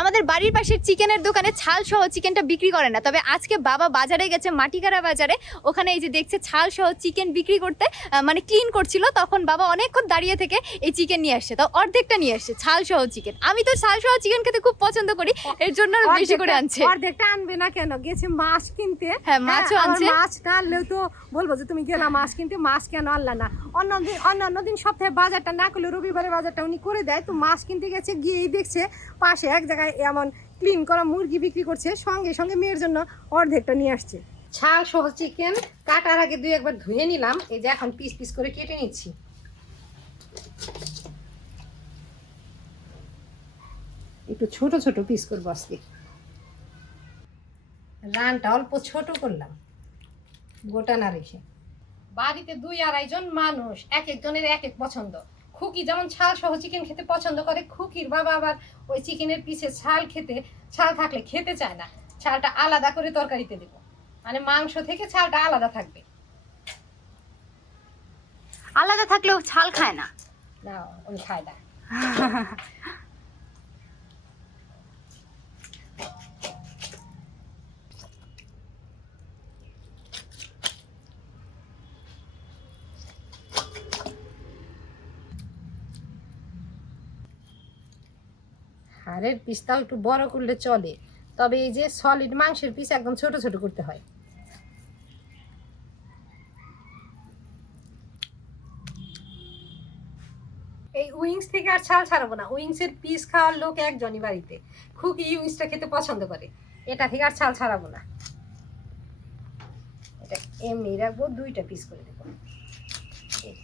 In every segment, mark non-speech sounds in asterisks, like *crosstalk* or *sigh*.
আমাদের বাড়ির পাশের চিকেনের দোকানে ছাল সহ চিকেনটা বিক্রি করে না। তবে আজকে বাবা বাজারে গেছে মাটিকারা বাজারে। ওখানে এই যে দেখছে ছাল সহ চিকেন বিক্রি করতে মানে ক্লিন করছিল। তখন বাবা অনেকক্ষণ দাঁড়িয়ে থেকে এই চিকেন নিয়ে আসছে। তো অর্ধেকটা নিয়ে আসছে ছাল সহ চিকেন। আমি তো ছাল সহ চিকেন খেতে খুব পছন্দ করি এর জন্য আরও বেশি করে আনছে। অর্ধেকটা আনবে না কেন? গেছে মাছ কিনতে। হ্যাঁ, মাছও আনছে। মাছ না আনলেও তো বলব যে তুমি গেলা মাছ কিনতে মাছ কেন আনলা না? অন্য দিন অন্য দিন সপ্তাহে বাজারটা না করলে রবিবারে বাজারটা উনি করে দেয়। তো মাছ কিনতে গেছে গিয়েই দেখছে পাশে এক জায়গায় এমন ক্লিন করা মুরগি বিক্রি করছে। সঙ্গে সঙ্গে মেয়ের জন্য অর্ধেকটা নিয়ে আসছে। ছাল সহ চিকেন কাটার আগে দুই একবার ধুয়ে নিলাম। এই যে এখন পিস পিস করে কেটে নিচ্ছি। একটু ছোট ছোট পিস করব আজকে। রানটা অল্প ছোট করলাম। গোটা না রেখে। বাড়িতে দুই আড়াই জন মানুষ, এক একজনের এক এক পছন্দ। খুকি যেমন ছাল সহ চিকেন খেতে পছন্দ করে খুকির বাবা আবার ওই চিকেনের পিছে ছাল খেতে ছাল থাকলে খেতে চায় না। ছালটা আলাদা করে তরকারিতে দেবো। মানে মাংস থেকে ছালটা আলাদা থাকবে। আলাদা থাকলেও ছাল খায় না? না ওই খায় না। *laughs* হাড়ের পিসটাও একটু বড় করলে চলে। তবে এই যে সলিড মাংসের পিস একদম ছোট ছোট করতে হয়। এই উইংস থেকে আর ছাল ছাড়াবো না। উইংস এর পিস খাওয়ার লোক একজনই বাড়িতে। খুবই উইংসটা খেতে পছন্দ করে। এটা থেকে আর ছাল ছাড়াবো না। এটা এমনি রাখব, দুইটা পিস করে দেবো। এই।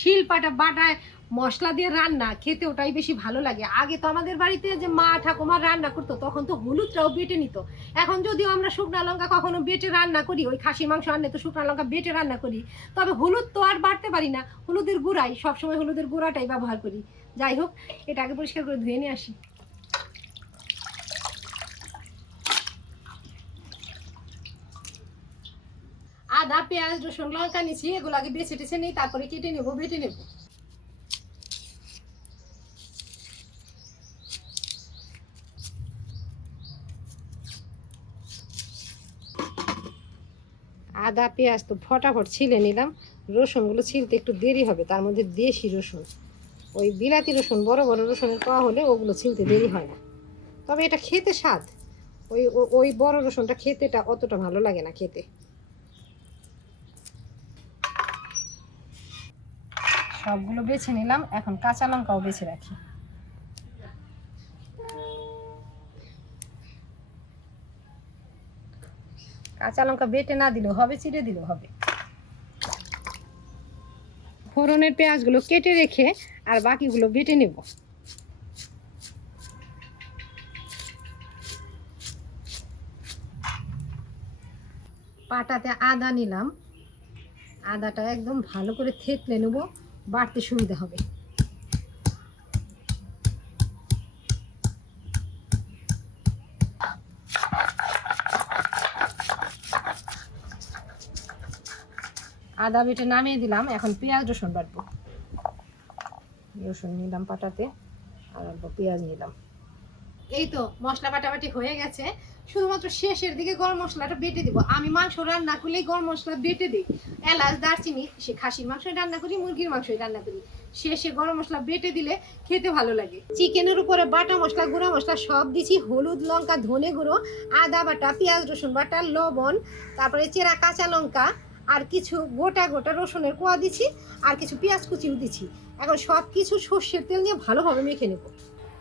শিলপাটা বাটায় মশলা দিয়ে রান্না খেতে ওটাই বেশি ভালো লাগে। আগে তো আমাদের বাড়িতে যে মা ঠাকুমা রান্না করতো, তখন তো হলুদটাও বেটে নিত। এখন যদিও আমরা শুকনা লঙ্কা কখনো বেটে রান্না করি, ওই খাসির মাংস আনলে তো শুকনা লঙ্কা বেটে রান্না করি। তবে হলুদ তো আর বাড়তে পারি না, হলুদের গুঁড়াই, সবসময় হলুদের গুঁড়াটাই ব্যবহার করি। যাই হোক, এটা আগে পরিষ্কার করে ধুয়ে নিয়ে আসি। আদা, পেঁয়াজ, রসুন, লঙ্কা নিচ্ছি এগুলো আগে বেছে টেছে নিই তারপরে কেটে নেব, বেটে নেব। আদা, পেঁয়াজ তো ফটাফট ছিলে নিলাম। রসুনগুলো ছিলতে একটু দেরি হবে, তার মধ্যে দেশি রসুন। ওই বিলাতি রসুন, বড় বড় রসুনের পাওয়া হলে ওগুলো ছিলতে দেরি হয় না। তবে এটা খেতে স্বাদ। ওই ওই বড় রসুনটা খেতেটা অতটা ভালো লাগে না খেতে। সবগুলো বেছে নিলাম, এখন কাঁচা লঙ্কাও বেছে রাখি। কাঁচা লঙ্কা বেটে না দিলেও হবে চিড়ে দিলেও হবে। ফোড়নের পেঁয়াজগুলো কেটে রেখে আর বাকিগুলো বেটে নেব। পাটাতে আদা নিলাম। আদাটা একদম ভালো করে থেতলে নেব, বাড়তে সুবিধা হবে। আদা বেটে নামিয়ে দিলাম। এখন পেঁয়াজ, রসুন বাটবো। রসুন নিলাম পাটাতে আর পেঁয়াজ নিলাম। এই তো মশলা বাটাবাটি হয়ে গেছে। শুধুমাত্র শেষের দিকে গরম মশলাটা বেটে দিব। আমি মাংস রান্না করলেই গরম মশলা বেটে দিই। এলাচ, দারচিনি, সে খাসির মাংস রান্না করি, মুরগির মাংস রান্না করি। শেষে গরম মশলা বেটে দিলে খেতে ভালো লাগে। চিকেনের উপরে বাটা মশলা, গুঁড়া মশলা সব দিছি। হলুদ লঙ্কা, ধনে গুঁড়ো, আদা বাটা, পেঁয়াজ, রসুন বাটা, লবণ, তারপরে চেরা কাঁচা লঙ্কা আর কিছু গোটা গোটা রসুনের কোয়া দিছি, আর কিছু পেঁয়াজ কুচিও দিছি। এখন সব কিছু সর্ষের তেল নিয়ে ভালোভাবে মেখে নেব।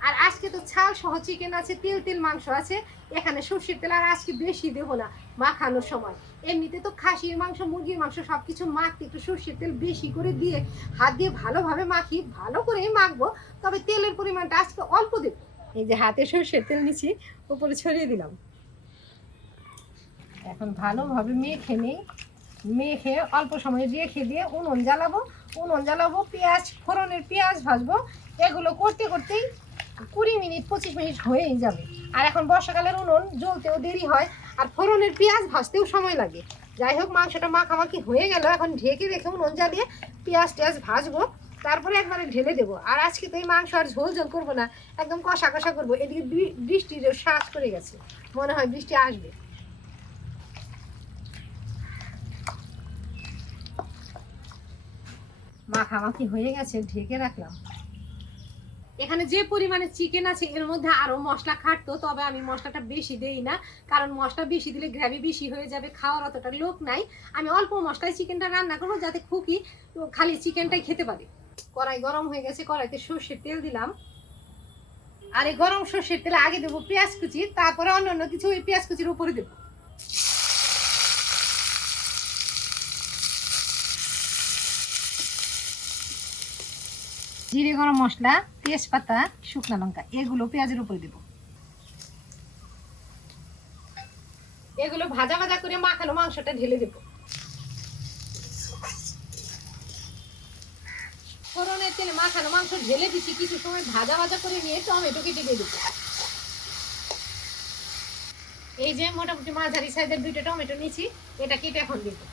আর আজকে তো ছাল সহ চিকেন আছে, তেল তেল মাংস আছে, এখানে সর্ষের তেল আর আজকে বেশি দেবো না মাখানোর সময়। এমনিতে তো খাসির মাংস, মুরগির মাংস সব কিছু মাখতে একটু সর্ষের তেল বেশি করে দিয়ে হাত দিয়ে ভালোভাবে মাখি, ভালো করেই মাখবো, তবে তেলের পরিমাণটা আজকে অল্প দেবো। এই যে হাতে সর্ষের তেল নিচ্ছি উপরে ছড়িয়ে দিলাম। এখন ভালোভাবে মেখে নেই। মেখে অল্প সময় রেখে দিয়ে উনুন জ্বালাবো। উনুন জ্বালাবো, পেঁয়াজ, ফোড়নের পেঁয়াজ ভাজবো। এগুলো করতে করতেই কুড়ি মিনিট, পঁচিশ মিনিট হয়েই যাবে। আর এখন বর্ষাকালের উনুন জ্বলতেও দেরি হয় আর ফোড়নের পেঁয়াজ ভাজতেও সময় লাগে। যাই হোক, মাংসটা মাখামাখি হয়ে গেল। এখন ঢেকে রেখে উনুন জ্বালিয়ে পেঁয়াজ টেয়াজ ভাজবো। তারপরে একবারে ঢেলে দেবো। আর আজকে তো এই মাংস আর ঝোল ঝোল করব না, একদম কষা কষা করব। এদিকে বৃষ্টির শ্বাস করে গেছে। মনে হয় বৃষ্টি আসবে। মাখামাখি হয়ে গেছে, ঢেকে রাখলাম। এখানে যে পরিমাণে চিকেন আছে, এর মধ্যে আরও মশলা খাটতো, তবে আমি মশলাটা বেশি দেই না, কারণ মশলা বেশি দিলে গ্রেভি বেশি হয়ে যাবে, খাওয়ার অতটা লোক নাই। আমি অল্প মশলায় চিকেনটা রান্না করব, যাতে খুকি খালি চিকেনটাই খেতে পারে। কড়াই গরম হয়ে গেছে, কড়াইতে সর্ষের তেল দিলাম। আর এই গরম সর্ষের তেলে আগে দেবো পেঁয়াজ কুচি, তারপরে অন্য অন্য কিছু ওই পেঁয়াজ কুচির উপরে দেবো। জিরে গরম মশলা, তেজপাতা, শুকনো লঙ্কা, এগুলো পেঁয়াজের উপরে দেবো। এগুলো ভাজা ভাজা করে মাখানো মাংসটা ঢেলে দেবো। ফোড়নের তেলে মাখানো মাংস ঢেলে দিচ্ছি, কিছু সময় ভাজা ভাজা করে নিয়ে টমেটো কেটে দিয়ে দেবো। এই যে মোটামুটি মাঝারি সাইজের দুইটা টমেটো নিয়েছি, এটা কেটে এখন দেবো।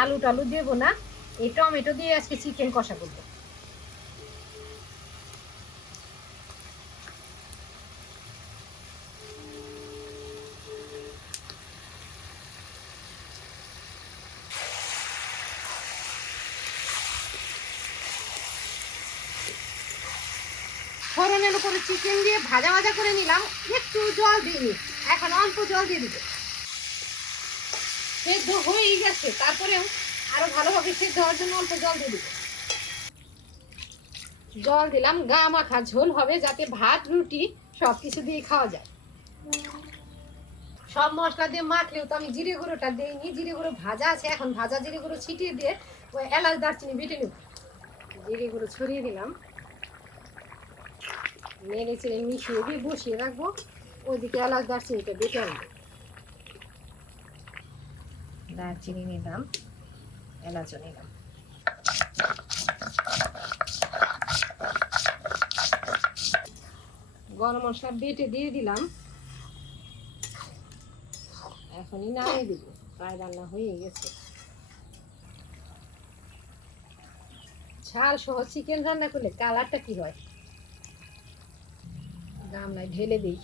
আলু টালু দেবো না। এই টমেটো দিয়ে আজকে চিকেন কষা করব। ফোড়নের উপরে চিকেন দিয়ে ভাজা ভাজা করে নিলাম, একটু জল দিইনি এখন অল্প জল দিয়ে দিব। সেদ্ধ হয়েই গেছে, তারপরেও আরও ভালোভাবে সেদ্ধ হওয়ার জন্য অল্প জল দিয়ে দিব। জল দিলাম, গা মাখা ঝোল হবে যাতে ভাত, রুটি সব কিছু দিয়ে খাওয়া যায়। সব মশলা দিয়ে মাখলেও তো আমি জিরে গুঁড়োটা দিইনি, জিরে গুঁড়ো ভাজা আছে, এখন ভাজা জিরে গুঁড়ো ছিটিয়ে দিয়ে ওই এলাচ দারচিনি বেটে নেব। জিরে গুঁড়ো ছড়িয়ে দিলাম। নেড়ে চেড়ে মিশিয়ে দিয়ে বসিয়ে রাখব, ওইদিকে এলাচ দারচিনিটা বেটে আনব দারচিনি নিলাম। এলাচও নিলাম গরম মশলা বেটে দিয়ে দিলাম। এখনই নামিয়ে দিব, প্রায় রান্না হয়ে গেছে। ঝাল সহ চিকেন রান্না করলে কালারটা কি হয়? গামলায় ঢেলে দিই।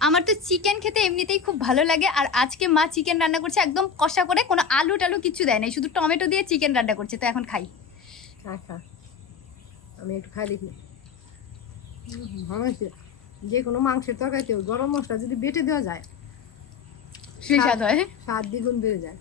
আমার তো চিকেন খেতে এমনিতেই খুব ভালো লাগে আর আজকে মা চিকেন রান্না করছে একদম কষা করে কোনো আলু টালু কিছু দেয় নাই শুধু টমেটো দিয়ে চিকেন রান্না করছে তো এখন খাই। আমি একটু খাই দেখি। ভালো হয়েছে। যে কোনো মাংসের তরকারিতে গরম মশলা যদি বেটে দেওয়া যায় সেই স্বাদ হয়। স্বাদ দ্বিগুণ বেড়ে যায়।